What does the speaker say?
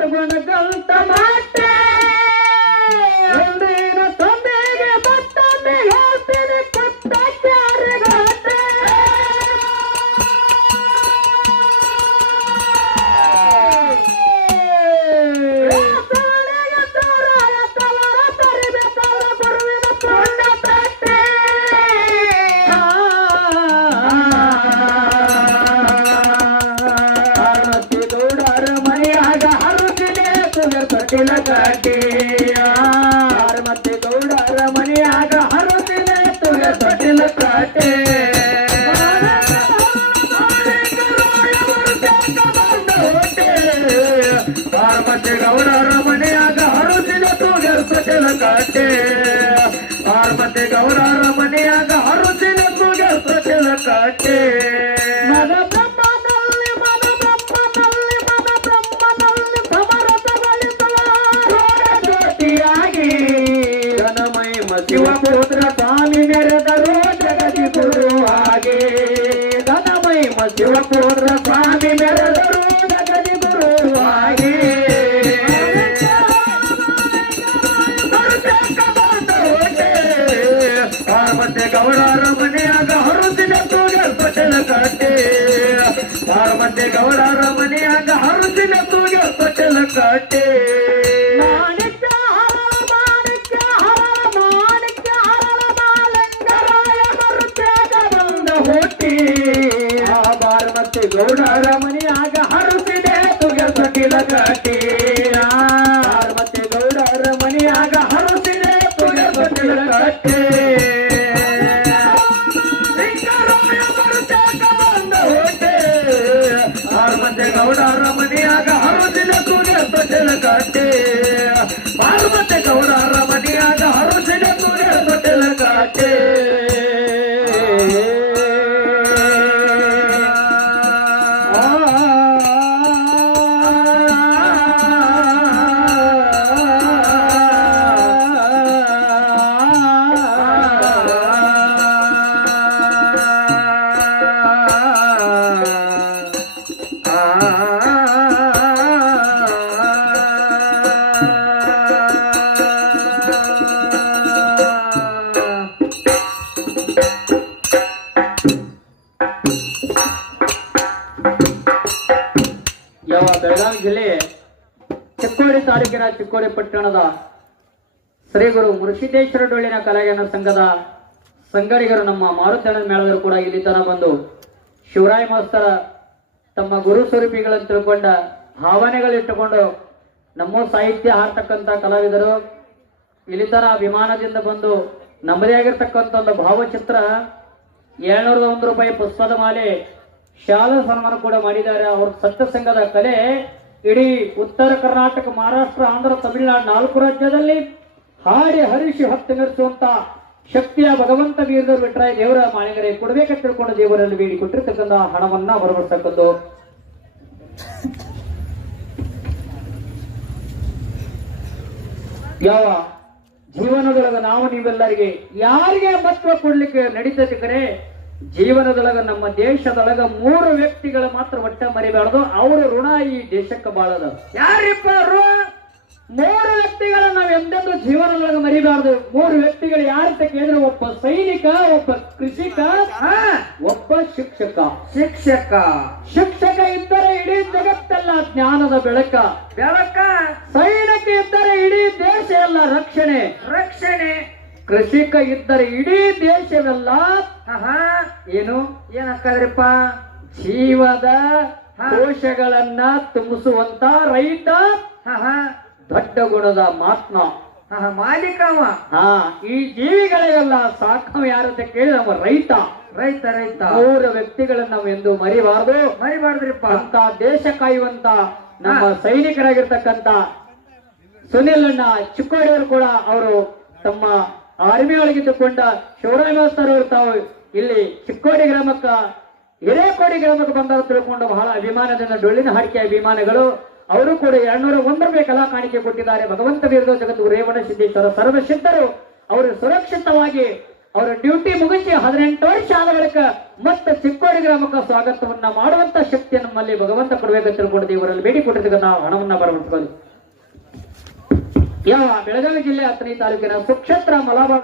ಕಟ್ಟಗೊಂಡ ಗಂಟ ಮಾಟೆ ಎಂದಿನ ತಂದೆಗೆ ಮತ್ತೊಮ್ಮೆ ಹೇಳ್ತೀನಿ ಪುಟ್ಟಕ್ಕಾರಿಗಾಟೆ ಮತ್ತೆ ಗೌಡರ ಮನೆಯಾಗ ಹರುದಿನ ತುಗ ತೊಟ್ಟಿಲ ಕಾಟೆ ಮತ್ತೆ ಗೌಡರ ಮನೆಯಾಗ ಹರುದಿನ ತುಗ ತೊಟ್ಟಿಲ ಕಾಟೆ ಮತ್ತೆ ಗೌಡರ ಮನೆಯಾಗ ಹರುದಿನ ತುಗ ತೊಟ್ಟಿಲ ಕಾಟೆ ಶಿವಪುತ್ರ ಸ್ವಾಮಿ ಮೆರೆದರು ಜಗದಿ ಗುರುವಾಗೆ ಧನಮೈ ಶಿವಪುತ್ರ ಸ್ವಾಮಿ ಮೆರೆದರು ಜಗದಿ ಗುರುವಾಗೆ ಪಾರ್ವತಿ ಗೌಡರ ಮನೆಯಾಗ ಹರುದಿನ ತೂಗ ತೊಟ್ಟಲ ಕಾಟೆ ಪಾರ್ವತಿ ಗೌಡರ ಮನೆಯಾಗ ಹರುದಿನ ತೂಗ ತೊಟ್ಟಲ ಕಾಟೆ ಮತ್ತೆ ಗೌಡರ ಮನೆಯಾಗ ಹರುಸಿದೆ ತುಗ ತೊಟ್ಟಿಲ ಕಾಟೆ ಮತ್ತೆ ಗೌಡರ ಮನೆಯಾಗ ಹರುಸಿದೆ ತುಗ ತೊಟ್ಟಿಲ ಕಾಟೆ ಮತ್ತೆ ಗೌಡರ ಮನೆಯಾಗ ಹರುಸಿದ ತುಗ ತೊಟ್ಟಿಲ ಕಾಟೆ ಪಾರ್ವತಿ ಗೌಡರ ಮನೆಯಾಗ ಹರುಸಿದ ತುಗ ತೊಟ್ಟಿಲ ಕಾಟೆ ಬೆಳಗಾವಿ ಜಿಲ್ಲೆ ಚಿಕ್ಕೋಡಿ ತಾಲೂಕಿನ ಚಿಕ್ಕೋಡಿ ಪಟ್ಟಣದ ಶ್ರೀ ಗುರು ಮುರುಸಿದ್ದೇಶ್ವರ ಡೊಳ್ಳಿನ ಕಲಾವಿದರ ಸಂಘದ ಸಂಗಡಿಗರು ನಮ್ಮ ಮಾರುತಣ್ಣನ ಮೇಳದರು ಕೂಡ ಇಲ್ಲಿ ತನ ಬಂದು ಶಿವರಾಯ ಮಾಸ್ತರ ತಮ್ಮ ಗುರು ಸ್ವರೂಪಿಗಳನ್ನು ತಿಳ್ಕೊಂಡ ಭಾವನೆಗಳಿಟ್ಟುಕೊಂಡು ನಮ್ಮ ಸಾಹಿತ್ಯ ಹಾಡ್ತಕ್ಕಂಥ ಕಲಾವಿದರು ಇಲ್ಲಿ ತನ ವಿಮಾನದಿಂದ ಬಂದು ನಮ್ಮದೇ ಆಗಿರ್ತಕ್ಕಂಥ ಒಂದು ಭಾವಚಿತ್ರ 701 ರೂಪಾಯಿ ಪುಷ್ಪದ ಮಾಲೆ ಶಾಲಾ ಸನ್ಮಾನ ಕೂಡ ಮಾಡಿದ್ದಾರೆ. ಅವರ ಸತ್ಯ ಸಂಘದ ಕಲೆ ಇಡೀ ಉತ್ತರ ಕರ್ನಾಟಕ, ಮಹಾರಾಷ್ಟ್ರ, ಆಂಧ್ರ, ತಮಿಳುನಾಡು 4 ರಾಜ್ಯದಲ್ಲಿ ಹಾಡಿ ಹರಿಸಿ ಹತ್ತಿಂಗರಿಸುವಂತ ಶಕ್ತಿಯ ಭಗವಂತ ವೀರದರು ಬಿಟ್ರಾಯ ದೇವರ ಮಾಳಿಗರೇ ಕೊಡಬೇಕಂತ ತಿಳ್ಕೊಂಡು ದೇವರಲ್ಲಿ ಬೇಡಿ ಕೊಟ್ಟಿರ್ತಕ್ಕಂಥ ಹಣವನ್ನ ಹೊರಬರ್ತಕ್ಕದ್ದು. ಯಾವ ಜೀವನದೊಳಗ ನಾವು ನೀವೆಲ್ಲರಿಗೆ ಯಾರಿಗೆ ಮಹತ್ವ ಕೊಡ್ಲಿಕ್ಕೆ ನಡೀತದೆ ಕರೆ, ಜೀವನದೊಳಗ ನಮ್ಮ ದೇಶದೊಳಗ 3 ವ್ಯಕ್ತಿಗಳ ಮಾತ್ರ ಒಟ್ಟ ಮರಿಬಾರ್ದು. ಅವರು ಋಣ ಈ ದೇಶಕ್ಕೆ ಬಾಳದ. ಯಾರಿಪ್ಪ ಅವರು? 3 ವ್ಯಕ್ತಿಗಳ ನಾವು ಎಂದೆಂದು ಜೀವನದೊಳಗ ಮರಿಬಾರ್ದು. 3 ವ್ಯಕ್ತಿಗಳು ಯಾರಂತ ಕೇಳಿದ್ರೆ, ಒಬ್ಬ ಸೈನಿಕ, ಒಬ್ಬ ಕೃಷಿಕ, ಒಬ್ಬ ಶಿಕ್ಷಕ. ಶಿಕ್ಷಕ ಇದ್ದರೆ ಇಡೀ ಜಗತ್ತೆಲ್ಲ ಜ್ಞಾನದ ಬೆಳಕ. ಸೈನಿಕ ಇದ್ದರೆ ಇಡೀ ದೇಶ ಎಲ್ಲ ರಕ್ಷಣೆ. ಕೃಷಿಕ ಇದ್ದರೆ ಇಡೀ ದೇಶವೆಲ್ಲ ಏನಕ್ಕಾದ್ರಪ್ಪ ಜೀವದ ಕೋಶಗಳನ್ನ ತುಂಬಿಸುವಂತ ರೈತ ದೊಡ್ಡ ಗುಣದ ಮಾತ್ಮ ಮಾಲೀಕವ. ಈ ಜೀವಿಗಳಿಗೆಲ್ಲ ಸಾಕವ ಯಾರಂತ ಕೇಳಿ ನಮ್ಮ ರೈತ. 3 ವ್ಯಕ್ತಿಗಳನ್ನ ನಾವು ಎಂದು ಮರಿಬಾರ್ದ್ರಿಪ್ಪ. ಅಂತ ದೇಶ ಕಾಯುವಂತ ನಮ್ಮ ಸೈನಿಕರಾಗಿರ್ತಕ್ಕಂಥ ಸುನಿಲ್ ಅಣ್ಣ ಚಿಕ್ಕೋಡಿಯವರು ಕೂಡ ಅವರು ತಮ್ಮ ಆರ್ಮಿ ಒಳಗಿದ್ದುಕೊಂಡ ಶಿವರಾಯ ಮಾಸ್ತರ್ ಅವರು ತಾವು ಇಲ್ಲಿ ಚಿಕ್ಕೋಡಿ ಗ್ರಾಮಕ್ಕ ಹಿರೇಕೋಡಿ ಗ್ರಾಮಕ್ಕೆ ಬಂದಾಗ ತಿಳ್ಕೊಂಡು ಬಹಳ ಅಭಿಮಾನದಿಂದ ಡೊಳ್ಳಿನ ಹಾಡಿಕೆ ಅಭಿಮಾನಿಗಳು ಅವರು ಕೂಡ 201 ರೂಪಾಯಿ ಕಲಾ ಕಾಣಿಕೆ ಕೊಟ್ಟಿದ್ದಾರೆ. ಭಗವಂತ ವೀರದೇವ ಜಗದ್ಗುರು ರೇವಣ ಸಿದ್ದೇಶ್ವರ ಸರ್ವಸಿದ್ಧರು ಅವರು ಸುರಕ್ಷಿತವಾಗಿ ಅವರ ಡ್ಯೂಟಿ ಮುಗಿಸಿ 18 ವರ್ಷ ಆದ ಬಳಿಕ ಮತ್ತೆ ಚಿಕ್ಕೋಡಿ ಗ್ರಾಮಕ್ಕೆ ಸ್ವಾಗತವನ್ನ ಮಾಡುವಂತ ಶಕ್ತಿ ನಮ್ಮಲ್ಲಿ ಭಗವಂತ ಕೊಡಬೇಕಂತ ತಿಳ್ಕೊಂಡು ದೇವರಲ್ಲಿ ಬೇಡಿ ಕೊಟ್ಟಿದ್ದಕ್ಕೆ ನಾವು ಹಣವನ್ನ ಬರವಣಿಸ್ಕೊಳ್ಳಿ. ಯಾವ ಬೆಳಗಾವಿ ಜಿಲ್ಲೆ ಅಥಣಿ ತಾಲೂಕಿನ ಸುಕ್ಷೇತ್ರ ಮಲಾಬಾದ್